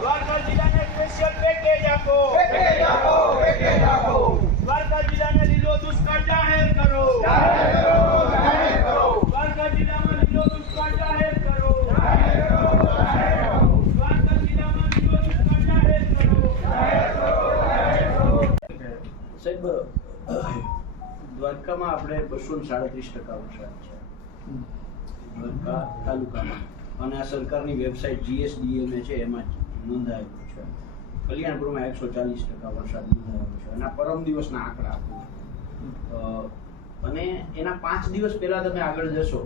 દ્વારકા જિલ્લાને special package આપો દ્વારકા જિલ્લાને લીલો દુષ્કાળ જાહેર કરો દ્વારકા જિલ્લામાં લીલો દુષ્કાળ જાહેર કરો દ્વારકા જિલ્લામાં લીલો દુષ્કાળ જાહેર કરો સાહેબ દ્વારકામાં આપણે બસો ને સાડત્રીસ ટકા વરસાદ છે. તાલુકામાં. અને આ સરકારની વેબસાઇટ જીએસડીએમએ છે, એમાં નોંધાયેલું છે. કલ્યાણપુરમાં એકસો ચાલીસ ટકા વરસાદ નોંધાયેલો છે. અને આ પરમ દિવસના આંકડા આપું. અને એના પાંચ દિવસ પહેલા તમે આગળ જશો,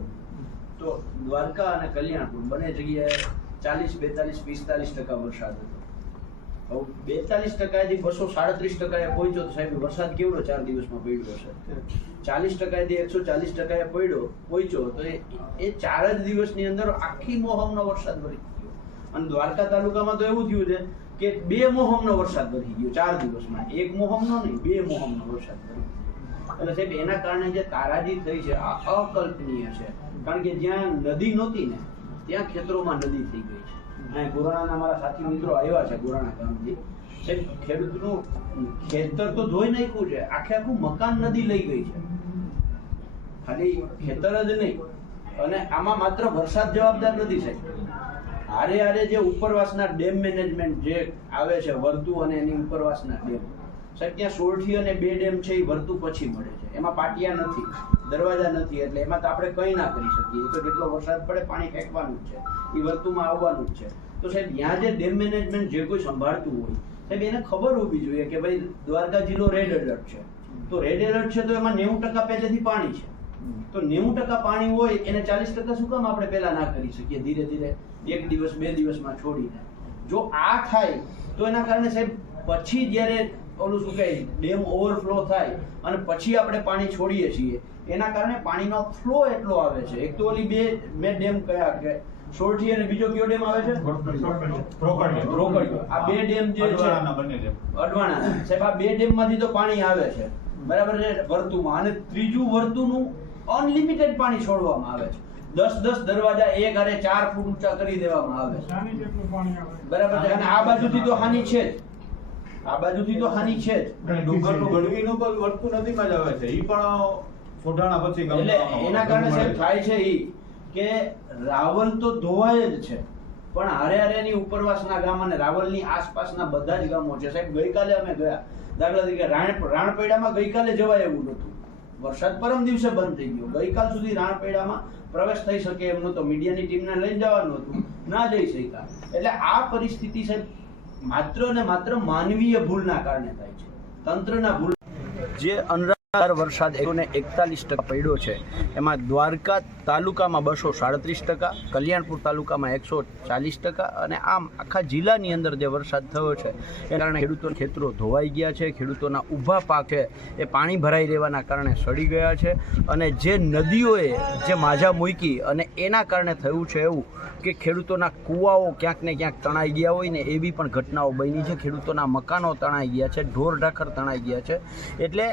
તો દ્વારકા અને કલ્યાણપુર બંને જગ્યાએ ચાલીસ, બેતાલીસ, પિસ્તાલીસ ટકા વરસાદ હતો. બેતાલીસ ટકાથી બસો સાડત્રીસ ટકાએ પહોંચ્યો તો સાહેબ વરસાદ કેવડો ચાર દિવસમાં પડ્યો હશે? ચાલીસ ટકાથી એકસો ચાલીસ ટકાએ પડ્યો પહોંચ્યો તો એ એ ચાર જ દિવસની અંદર આખી મોહમનો વરસાદ ભરી ગયો. અને દ્વારકા તાલુકામાં તો એવું થયું છે કે બે મોહમનો વરસાદ ભરી ગયો ચાર દિવસમાં. એક મોહમનો નહીં બે મોહમનો વરસાદ ભરી ગયો. એટલે સાહેબ એના કારણે જે તારાજી થઈ છે આ અકલ્પનીય છે. કારણ કે જ્યાં નદી નહોતી ને ત્યાં ખેતરોમાં નદી થઈ ગઈ. અને ગોરાણાના મારા સાથી મિત્રો આવ્યા છે, ગોરાણા ગામથી. ખેડૂતનું ખેતર તો ધોઈ નાખ્યું છે, આખે આખું મકાન નદી લઈ ગઈ છે. ખાલી ખેતર જ નહીં, અને આમાં માત્ર વરસાદ જવાબદાર નથી સાહેબ. હારે હારે જે ઉપરવાસના ડેમ મેનેજમેન્ટ જે આવે છે વર્તુ અને એની ઉપરવાસના ડેમ. સાહેબ, ત્યાં સોરઠી અને બે ડેમ છે, એ વર્તુ પછી મળે છે. એમાં પાટિયા નથી, દરવાજા નથી, એટલે એમાં તો આપણે કંઈ ના કરી શકીએ. એ તો જેટલો વરસાદ પડે, પાણી ફેંકવાનું જ છે. એ વર્તુમાં આવવાનું જ છે. તો સાહેબ, ત્યાં જે ડેમ મેનેજમેન્ટ જે કોઈ સંભાળતું હોય, સાહેબ, એને ખબર હોવી જોઈએ કે ભાઈ, દ્વારકા જિલ્લો રેડ એલર્ટ છે. તો રેડ એલર્ટ છે તો એમાં નેવું ટકા પહેલેથી પાણી છે. તો નેવું ટકા પાણી હોય, એને ચાલીસ ટકા શું કામ આપણે પહેલા ના કરી શકીએ? ધીરે ધીરે, એક દિવસ, બે દિવસમાં છોડીને. જો આ થાય, તો એના કારણે સાહેબ, પછી જ્યારે ઓલું શું કહે ડેમ ઓવરફ્લો થાય અને પછી આપણે પાણી છોડીએ છીએ. એના કારણે પાણીનો ફ્લો એટલો આવે છે. એક તો ઓલી બે બે ડેમ કયા કે સોરઠી અને બીજો કયો ડેમ આવે છે? રોકડિયો. આ બે ડેમ જે છે અડવાણા સાહેબ આ બે ડેમમાંથી તો પાણી આવે છે. બરાબર છે? વર્તુમાં અને ત્રીજું વર્તુનું અનલિમિટેડ પાણી છોડવામાં આવે છે. દસ દસ દરવાજા એક અને ચાર ફૂટ ઊંચા કરી દેવામાં આવે છે. બરાબર છે? અને આ બાજુથી તો હાનિ છે જ. આ બાજુથી તો હાની છે જ. ડુંગરનું ગળવીનું પણ વર્તું નદીમાં જ આવે છે. એ પણ ફોટાણા પછી એટલે એના કારણે સાહેબ થાય છે એ કે રાવલ તો ધોવાય જ છે. પણ હારે હારેની ઉપરવાસના ગામ અને રાવલની આસપાસના બધા જ ગામો છે. સાહેબ ગઈકાલે અમે ગયા. દાખલા તરીકે રાણ રાણપેડામાં ગઈકાલે જવાય એવું નહોતું. વરસાદ પરમ દિવસે બંધ થઈ ગયો. ગઈકાલ સુધી રાણપેડામાં પ્રવેશ થઈ શકે એમ નહોતો મીડિયાની ટીમને લઈ જવાનું હતું. ના જઈ શક્યા. એટલે આ પરિસ્થિતિ સાહેબ માત્ર ને માત્ર માનવીય ભૂલના કારણે થાય છે. તંત્રના ભૂલ જે અનરાધાર વરસાદ એકસો એકતાલીસ ટકા પડ્યો છે. એમાં દ્વારકા તાલુકામાં બસો સાડત્રીસ ટકા, કલ્યાણપુર તાલુકામાં એકસો ચાલીસ ટકા અને આમ આખા જિલ્લાની અંદર જે વરસાદ થયો છે, એ કારણે ખેડૂતોના ખેતરો ધોવાઈ ગયા છે, ખેડૂતોના ઊભા પાકે એ પાણી ભરાઈ રહેવાના કારણે સડી ગયા છે અને જે નદીઓએ જે માજા મૂકી અને એના કારણે થયું છે એવું કે ખેડૂતોના કૂવાઓ ક્યાંક ને ક્યાંક તણાઈ ગયા હોય ને એવી પણ ઘટનાઓ બની છે. ખેડૂતોના મકાનો તણાઈ ગયા છે, ઢોર ઢાખર તણાઈ ગયા છે. એટલે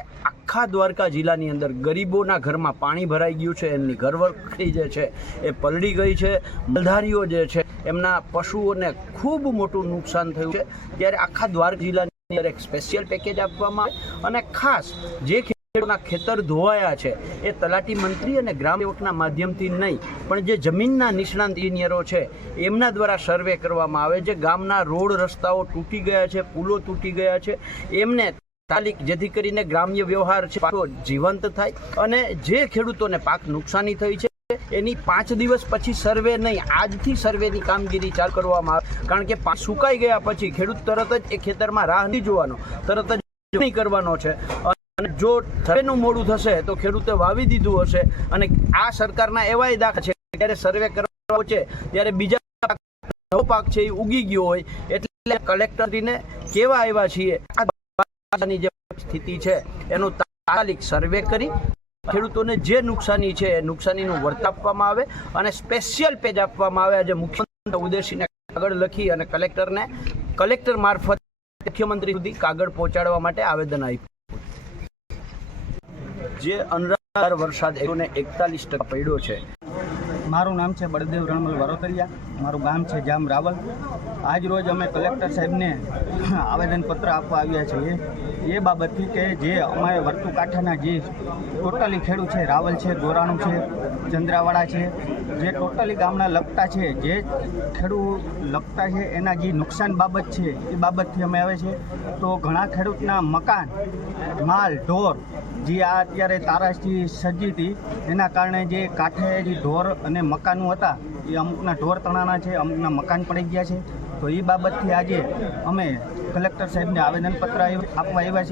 આખા દ્વારકા જિલ્લાની અંદર ગરીબોના ઘરમાં પાણી ભરાઈ ગયું છે, એમની ઘરવખરી જે છે, એ પલળી ગઈ છે, મલધારીઓ જે છે, એમના પશુઓને ખૂબ મોટું નુકસાન થયું છે. ત્યારે આખા દ્વારકા જિલ્લાની અંદર એક સ્પેશિયલ પેકેજ આપવામાં આવે અને ખાસ જે ખેડૂતોના ખેતર ધોવાયા છે, એ તલાટી મંત્રી અને ગ્રામ સેવકના માધ્યમથી નહીં, પણ જે જમીનના નિષ્ણાંત ઇજનેરો છે, એમના દ્વારા સર્વે કરવામાં આવે છે. ગામના રોડ રસ્તાઓ તૂટી ગયા છે, પુલો તૂટી ગયા છે. એમને તાલીક, જેથી કરીને ગ્રામ્ય વ્યવહાર છે પાછો જીવંત થાય અને જે ખેડૂતોને પાક નુકસાની થઈ છે, એની પાંચ દિવસ પછી સર્વે નહીં, આજથી સર્વેની કામગીરી ચાલુ કરવામાં આવે. કારણ કે સુકાઈ ગયા પછી ખેડૂત તરત જ એ ખેતરમાં રાહ નહીં જોવાનો, તરત જ નહીં કરવાનો છે. અને જો સર્વેનું મોડું થશે, તો ખેડૂતે વાવી દીધું હશે અને આ સરકારના એવાય દાખલા છે. જ્યારે સર્વે કરવા છે, ત્યારે બીજા નવો પાક છે એ ઉગી ગયો હોય, એટલે કલેક્ટરને કેવા આવ્યા છીએ? આ ની જે સ્થિતિ છે, એનું તાત્કાલિક સર્વે કરી ખેડૂતોને જે નુકસાની છે, એ નુકસાનીનું વર્ત આપવામાં આવે અને સ્પેશિયલ પેજ આપવામાં આવે. આજે મુખ્યમંત્રી ઉદ્દેશીને કાગળ લખી અને કલેક્ટરને કલેક્ટર મારફત મુખ્યમંત્રી સુધી કાગળ પહોંચાડવા માટે આવેદન આપ્યું. જે અનરાધાર વરસાદ એકસો ને એકતાલીસ ટકા પડ્યો છે. મારું નામ છે બળદેવ રણમલ વરોતરિયા. મારું ગામ છે જામ રાવલ. આજ રોજ અમે કલેક્ટર સાહેબને આવેદનપત્ર આપવા આવ્યા છીએ. એ બાબતથી કે જે અમારે વર્તુ કાંઠાના જે ટોટલી ખેડૂત છે, રાવલ છે, ગોરાણું છે, ચંદ્રાવાડા છે, જે ટોટલી ગામના લગતા છે, જે ખેડૂત લગતા છે, એના જે નુકસાન બાબત છે, એ બાબતથી અમે આવે છે. તો ઘણા ખેડૂતના મકાન, માલ, ઢોર જે આ અત્યારે તારાશથી સજ્જી હતી, એના કારણે જે કાંઠે જે ઢોર અને મકાનો હતા એ અમુકના ઢોર તણાના છે, અમુકના મકાન પડી ગયા છે. તો એ બાબતથી આજે અમે કલેક્ટર સાહેબને આવેદનપત્ર આપવા આવ્યા છે